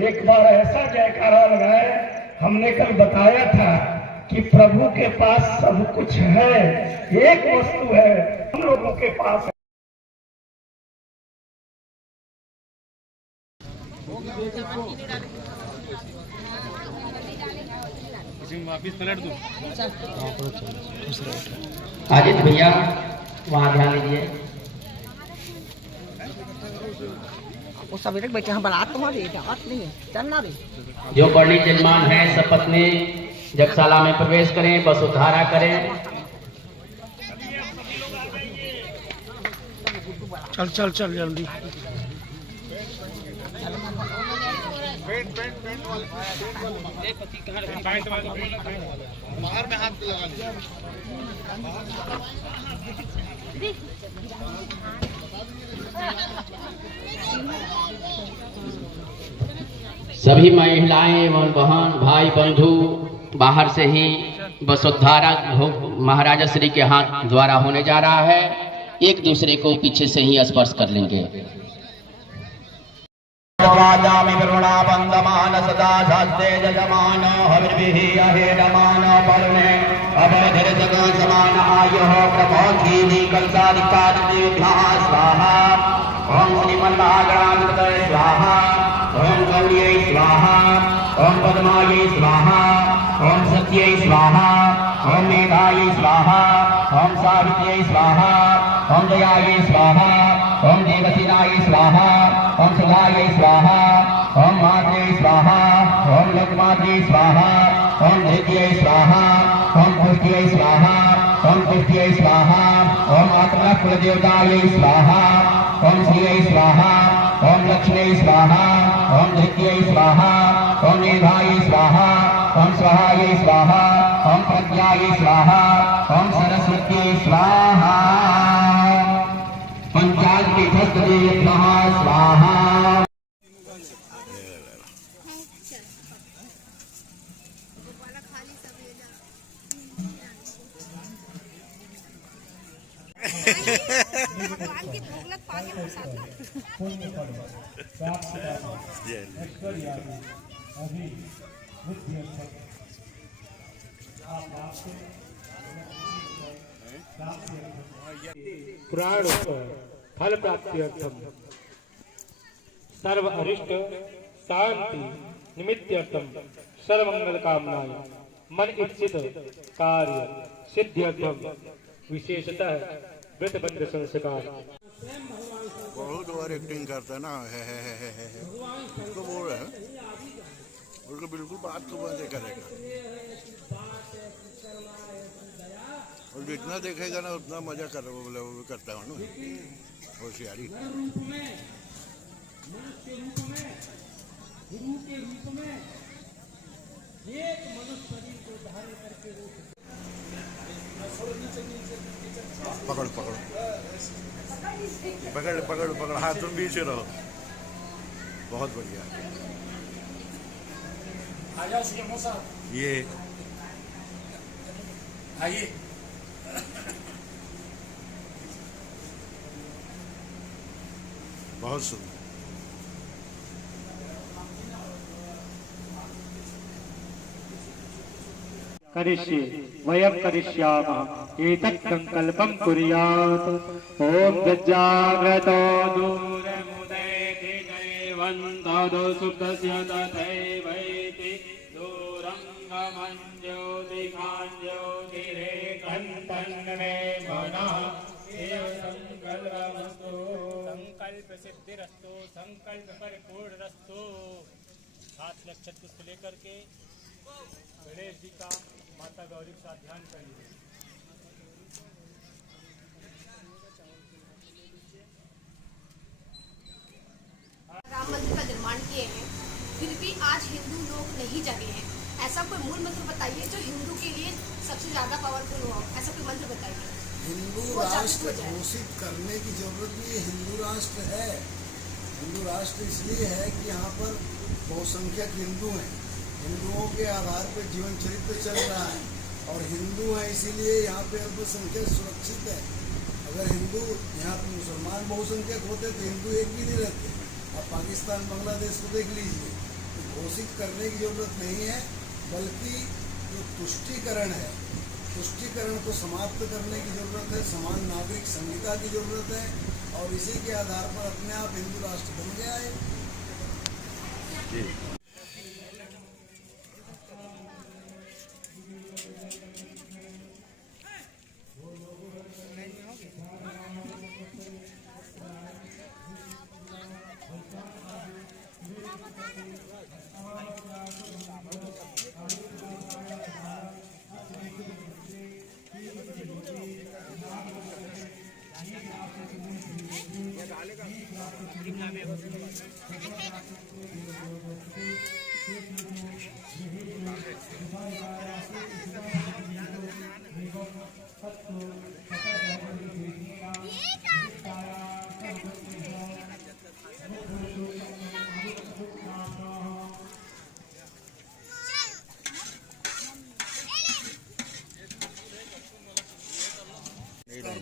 एक बार ऐसा जयकारा लगाए। हमने कल बताया था कि प्रभु के पास सब कुछ है, एक वस्तु है हम लोगों के पास है। वापिस पलट दूं। आदित्य भैया वहाँ ध्यान दीजिए। वो सवेरे बैठे हैं, बारात तुम्हारी बात नहीं है, चलना रे। जो पंडित जजमान है सपत्नी जगशाला में प्रवेश करें, वसुधारा करें। चल चल चल जल्दी। बाहर में हाथ लगा लिया। सभी महिलाएं एवं बहन भाई बंधु बाहर से ही वसुधारा महाराजा श्री के हाथ द्वारा होने जा रहा है। एक दूसरे को पीछे से ही स्पर्श कर लेंगे। सदा शास्त्रे जजमान हविर्भिः अहेडमान पर्णे अवधिर जगन समान आयुः प्रभोधि कलसादिकादिभ्यः स्वाहा। ओम श्रीमन्महागणाधिपतये स्वाहा। ओम गौर्यै स्वाहा। ओम पद्मायै स्वाहा। ओम सत्यै स्वाहा। ओम मेधायै स्वाहा। ओम सावित्र्यै स्वाहा। ओम दयायै स्वाहा। ओम देवसेनायै स्वाहा। ओम सुधायै स्वाहा। ओम मात्रे स्वाहा। ओम लोकमात्रे स्वाहा। ओम धृत्यै स्वाहा। ओम पुष्ट्यै स्वाहा। ओम पुष्ट्यै स्वाहा। ओम आत्मनः कुलदेवतायै स्वाहा। ओम श्रियै स्वाहा। ओम लक्ष्म्यै स्वाहा। ओम धृत्यै स्वाहा। ओम मेधायै स्वाहा। ओम स्वाहायै स्वाहा। ओम प्रज्ञायै स्वाहा। ओम सरस्वत्यै स्वाहा। पंचाग्निभस्त्रेभ्यः स्वाहा। भगवान की भोगलत पाके प्रसाद पुराण फल प्राप्त्यर्थम सर्व अरिष्ट शांति निमित्त्यर्थम सर्वमंगल कामनाय मन इच्छित कार्य सिद्ध्यर्थम विशेषतः व्रत बंध संस्कार। बहुत ओवर एक्टिंग करता है ना, है उसको बोल रहे हैं, उसको बिल्कुल बात को बंद करेगा और जितना देखेगा ना उतना मजा कर वो करता हूँ ना होशियारी। पकड़ पकड़ पकड़ पकड़ पकड़, हाथ तुम बीच रहो। बहुत बढ़िया। ये आइए। बहुत सुंदर। करिष्ये वयं करिष्यामः एतत् संकल्पं कुर्यात्। ओम जज्जाग्रतो दूरमुदैति दैवन्तो सुप्तस्य तथैवैति दूरङ्गमं ज्योतिकाञ्ज्योतिरेकन्तन्मे मनः एव संकल्पमस्तु। संकल्प सिद्धिरस्तु, संकल्प परिपूर्णरस्तु। हाथ लक्षित पुष्प लेकर के गणेश जी का माता गौरी का ध्यान करिए। राम मंदिर का निर्माण किए हैं, फिर भी आज हिंदू लोग नहीं जगे हैं। ऐसा कोई मूल मंत्र बताइए जो हिंदू के लिए सबसे ज्यादा पावरफुल हो, ऐसा कोई मंत्र बताइए। हिंदू वो जागरूक राष्ट्र हो जाए। घोषित करने की जरूरत नहीं है। हिंदू राष्ट्र है। हिंदू राष्ट्र इसलिए है कि यहाँ पर बहुसंख्यक हिंदू हैं। हिंदुओं के आधार पर जीवन चरित्र चल रहा है और हिंदू हैं, इसीलिए यहाँ पे अल्पसंख्यक सुरक्षित है। अगर हिंदू यहाँ पर मुसलमान बहुसंख्यक होते तो हिंदू एक भी नहीं रहते। अब पाकिस्तान बांग्लादेश को देख लीजिए। तो घोषित करने की जरूरत नहीं है, बल्कि जो तुष्टीकरण है, तुष्टीकरण को समाप्त करने की जरूरत है। समान नागरिक संहिता की जरूरत है और इसी के आधार पर अपने आप हिंदू राष्ट्र बन गया है।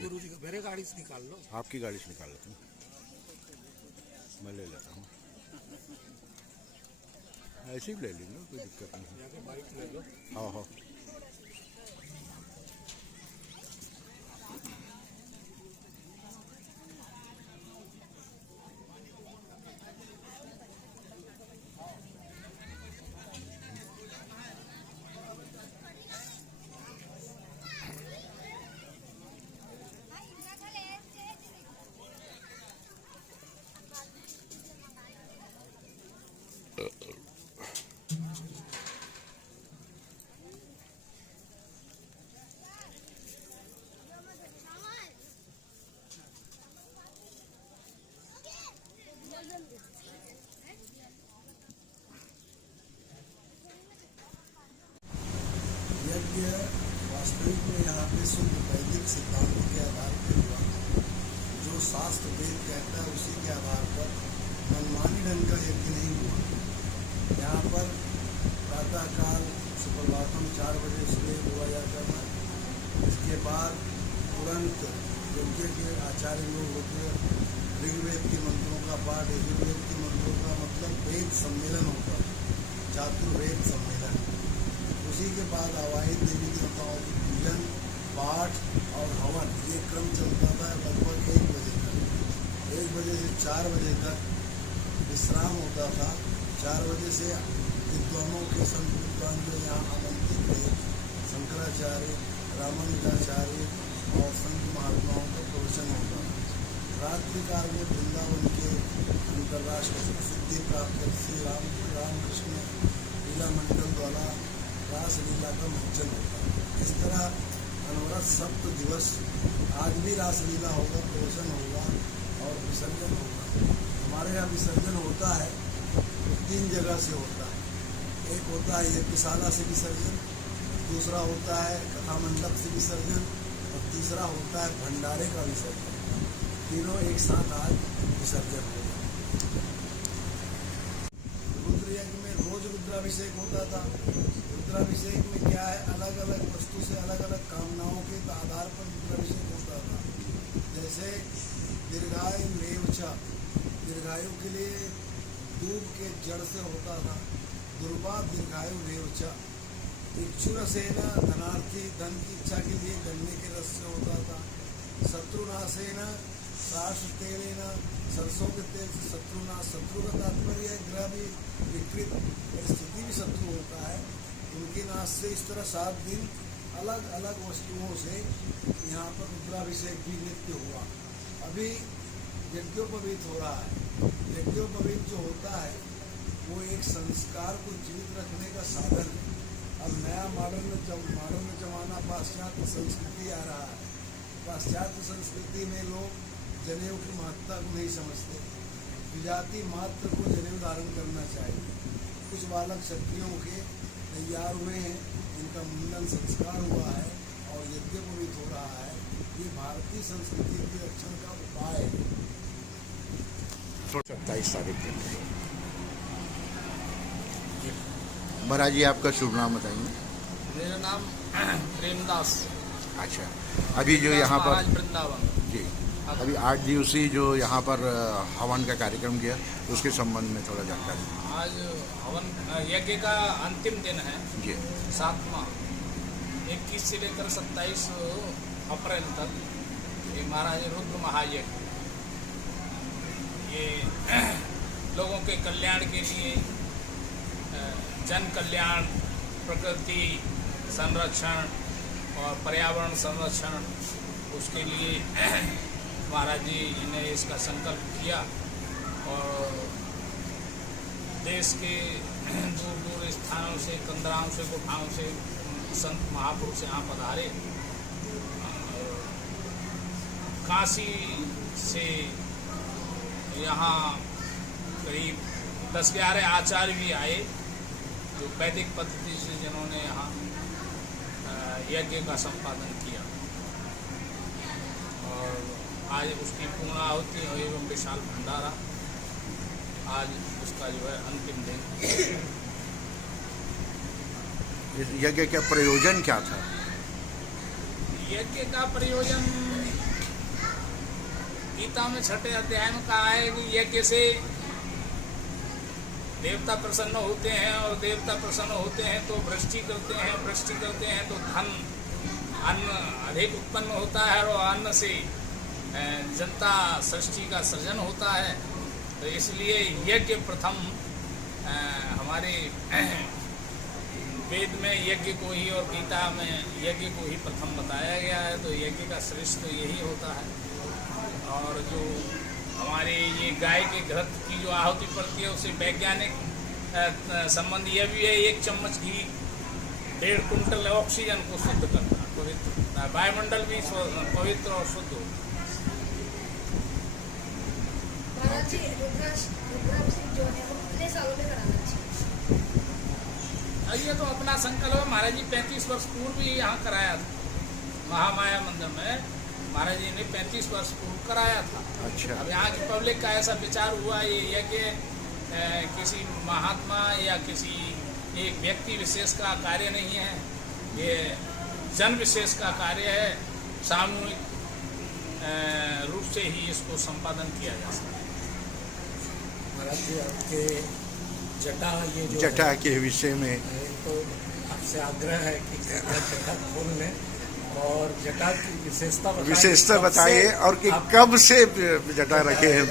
गुरु जी मेरे गाड़ी से निकाल लो। आपकी गाड़ी से निकाल लेता हूँ, मैं ले लेता हूँ। ऐसे ही ले लेंगे, कोई दिक्कत नहीं। बाइक ले लो। हाँ हाँ। यज्ञ वास्तविक में यहाँ पे शुद्ध वैदिक सिद्धांत के आधार पर हुआ। जो शास्त्र वेद कहता है उसी के आधार पर मनमानी ढंग का यज्ञ नहीं हुआ। यहाँ पर प्रातःकाल सुप्रभातम 4 बजे सुबह हुआ जाता था। इसके बाद तुरंत यज्ञ के आचार्य लोग होते ऋग्वेद के मंत्रों का पाठ, यजुर्वेद के मंत्रों का मतलब वेद सम्मेलन होता है, चातुर्वेद सम्मेलन। उसी के बाद आवाहित देवी देवताओं की पूजन, पाठ और हवन, ये क्रम चलता था लगभग 1 बजे तक। 1 बजे से 4 बजे तक विश्राम होता था। 4 बजे से विद्वानों के संत विद्वान जो यहाँ आमंत्रित थे, शंकराचार्य, रामानुजाचार्य और संत महात्माओं का प्रवचन होता था। रात्रि काल में वृंदावन के अंतर्राष्ट्रीय प्रसिद्धि प्राप्त श्री रामकृष्ण लीला मंडल द्वारा रासलीला का मंचन होता है। इस तरह अनवरत सप्त दिवस आज भी रासलीला होगा, प्रवचन होगा और विसर्जन होगा। हमारे यहाँ विसर्जन होता है तो 3 जगह से होता है। एक होता है यज्ञशाला से विसर्जन, दूसरा होता है कथा मंडप से विसर्जन और तीसरा होता है भंडारे का विसर्जन। तीनों एक साथ आज विसर्जन होगा। रुद्र यज्ञ में रोज रुद्राभिषेक होता था। रुद्राभिषेक में क्या है, अलग अलग वस्तु से अलग अलग कामनाओं के आधार पर रुद्राभिषेक होता था। जैसे दीर्घायु रेवचा, दीर्घायु के लिए दूब के जड़ से होता था। दुर्वा दीर्घायु रेवचा। इक्षुरसेन धनार्थी, धन की इच्छा के लिए गन्ने के रस से होता था। शत्रुनाशेन साठ तेलेन, सरसों के तेल से शत्रुनाश। शत्रु का तात्पर्य है ग्रह भी विकृत परिस्थिति भी शत्रु होता है, उनके नाश से। इस तरह 7 दिन अलग अलग वस्तुओं से यहाँ पर रुद्राभिषेक भी नित्य हुआ। अभी यज्ञोपवीत हो रहा है। यज्ञोपवीत जो होता है वो एक संस्कार को जीवित रखने का साधन है। अब नया मॉडर्न जमाना पाश्चात्य संस्कृति आ रहा है। पाश्चात्य संस्कृति में लोग जनेऊ की महत्ता को नहीं समझते। विजाति मात्र को जनेऊ धारण करना चाहिए। कुछ बालक क्षत्रियों के तैयार हुए हैं, इनका मुंडन संस्कार हुआ है और यज्ञोपवीत हो रहा है। ये भारतीय संस्कृति के रक्षण का उपाय है। 27 तारीख के महाराज जी, आपका शुभ नाम बताइए। मेरा नाम प्रेमदास। अच्छा, अभी जो यहाँ पर महाराज वृंदावन। जी, अभी 8 दिवसीय जो यहाँ पर हवन का कार्यक्रम किया, उसके संबंध में थोड़ा जानकारी। आज हवन यज्ञ का अंतिम दिन है, जी 7वां, 21 से लेकर 27 अप्रैल तक ये महाराज रुद्र महायज्ञ, ये लोगों के कल्याण के लिए, जन कल्याण, प्रकृति संरक्षण और पर्यावरण संरक्षण, उसके लिए महाराज जी ने इसका संकल्प किया और देश के दूर दूर स्थानों से, कंदराओं से, गुफाओं से संत महापुरुष यहाँ पधारे। काशी से यहाँ करीब 10-11 आचार्य भी आए, जो वैदिक पद्धति से जिन्होंने यहाँ यज्ञ का संपादन किया। और आज उसकी पूर्णाहुति एवं विशाल भंडारा, आज उसका जो है अंतिम दिन। इस यज्ञ का प्रयोजन क्या था? यज्ञ का प्रयोजन गीता में 6ठे अध्याय में कहा है कि यज्ञ से देवता प्रसन्न होते हैं और देवता प्रसन्न होते हैं तो वृष्टि करते हैं, वृष्टि करते हैं तो धन, अन्न अधिक उत्पन्न होता है और अन्न से जनता सृष्टि का सृजन होता है। तो इसलिए यज्ञ प्रथम, हमारे वेद में यज्ञ को ही और गीता में यज्ञ को ही प्रथम बताया गया है। तो यज्ञ का श्रेष्ठ तो यही होता है। और जो हमारे ये गाय के घृत की जो आहुति पड़ती है, उससे वैज्ञानिक संबंध यह भी है, 1 चम्मच घी 1.5 कुंटल ऑक्सीजन को शुद्ध करता है, पवित्र, वायुमंडल भी पवित्र और शुद्ध होता है। महाराज जी, रुद्राभिषेक जो है वो कितने सालों में कराना चाहिए? ये तो अपना संकल्प है। महाराज जी 35 वर्ष पूर्व भी यहाँ कराया था, महामाया मंदिर में महाराज जी ने 35 वर्ष पूर्व कराया था। अच्छा, अब यहाँ की पब्लिक का ऐसा विचार हुआ ये यज्ञ किसी महात्मा या किसी एक व्यक्ति विशेष का कार्य नहीं है, ये जन विशेष का कार्य है। सामूहिक रूप से ही इसको संपादन किया जा सकता है। महाराज जी, आपके जटा ये जो जटा के विषय में तो आपसे आग्रह है कि जटा खोल लें और जटा की विशेषता बताइए और कि कब से जटा रखे हैं।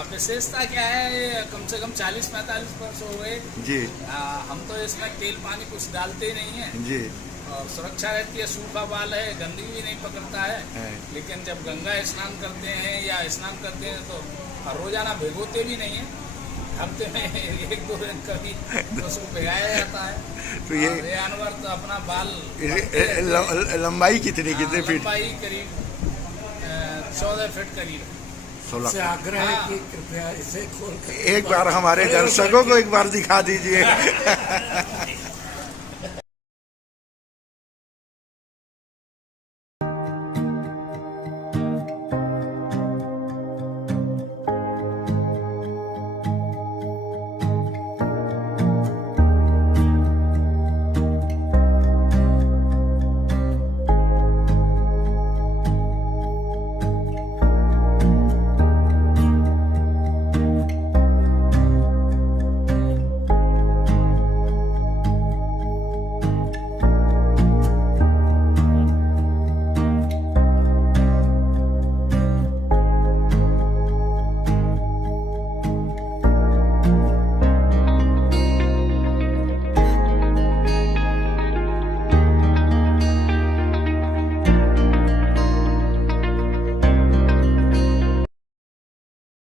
अब विशेषता क्या है, कम से कम 40-45 वर्ष हो गए जी। हम तो इसमें तेल पानी कुछ डालते नहीं है जी, और सुरक्षा रहती है, सूखा बाल है, गंदगी भी नहीं पकड़ता है। लेकिन जब गंगा स्नान करते हैं या स्नान करते हैं तो रोजाना भिगोते भी नहीं है, हफ्ते में 1-2 दिन कभी उसको भिगाया जाता है। तो ये जानवर तो अपना बाल लंबाई कितनी फीट? लंबाई करीब 14 फीट करीब। 16 से आग्रह है कि कृपया इसे खोल कर एक बार हमारे दर्शकों को एक बार दिखा दीजिए।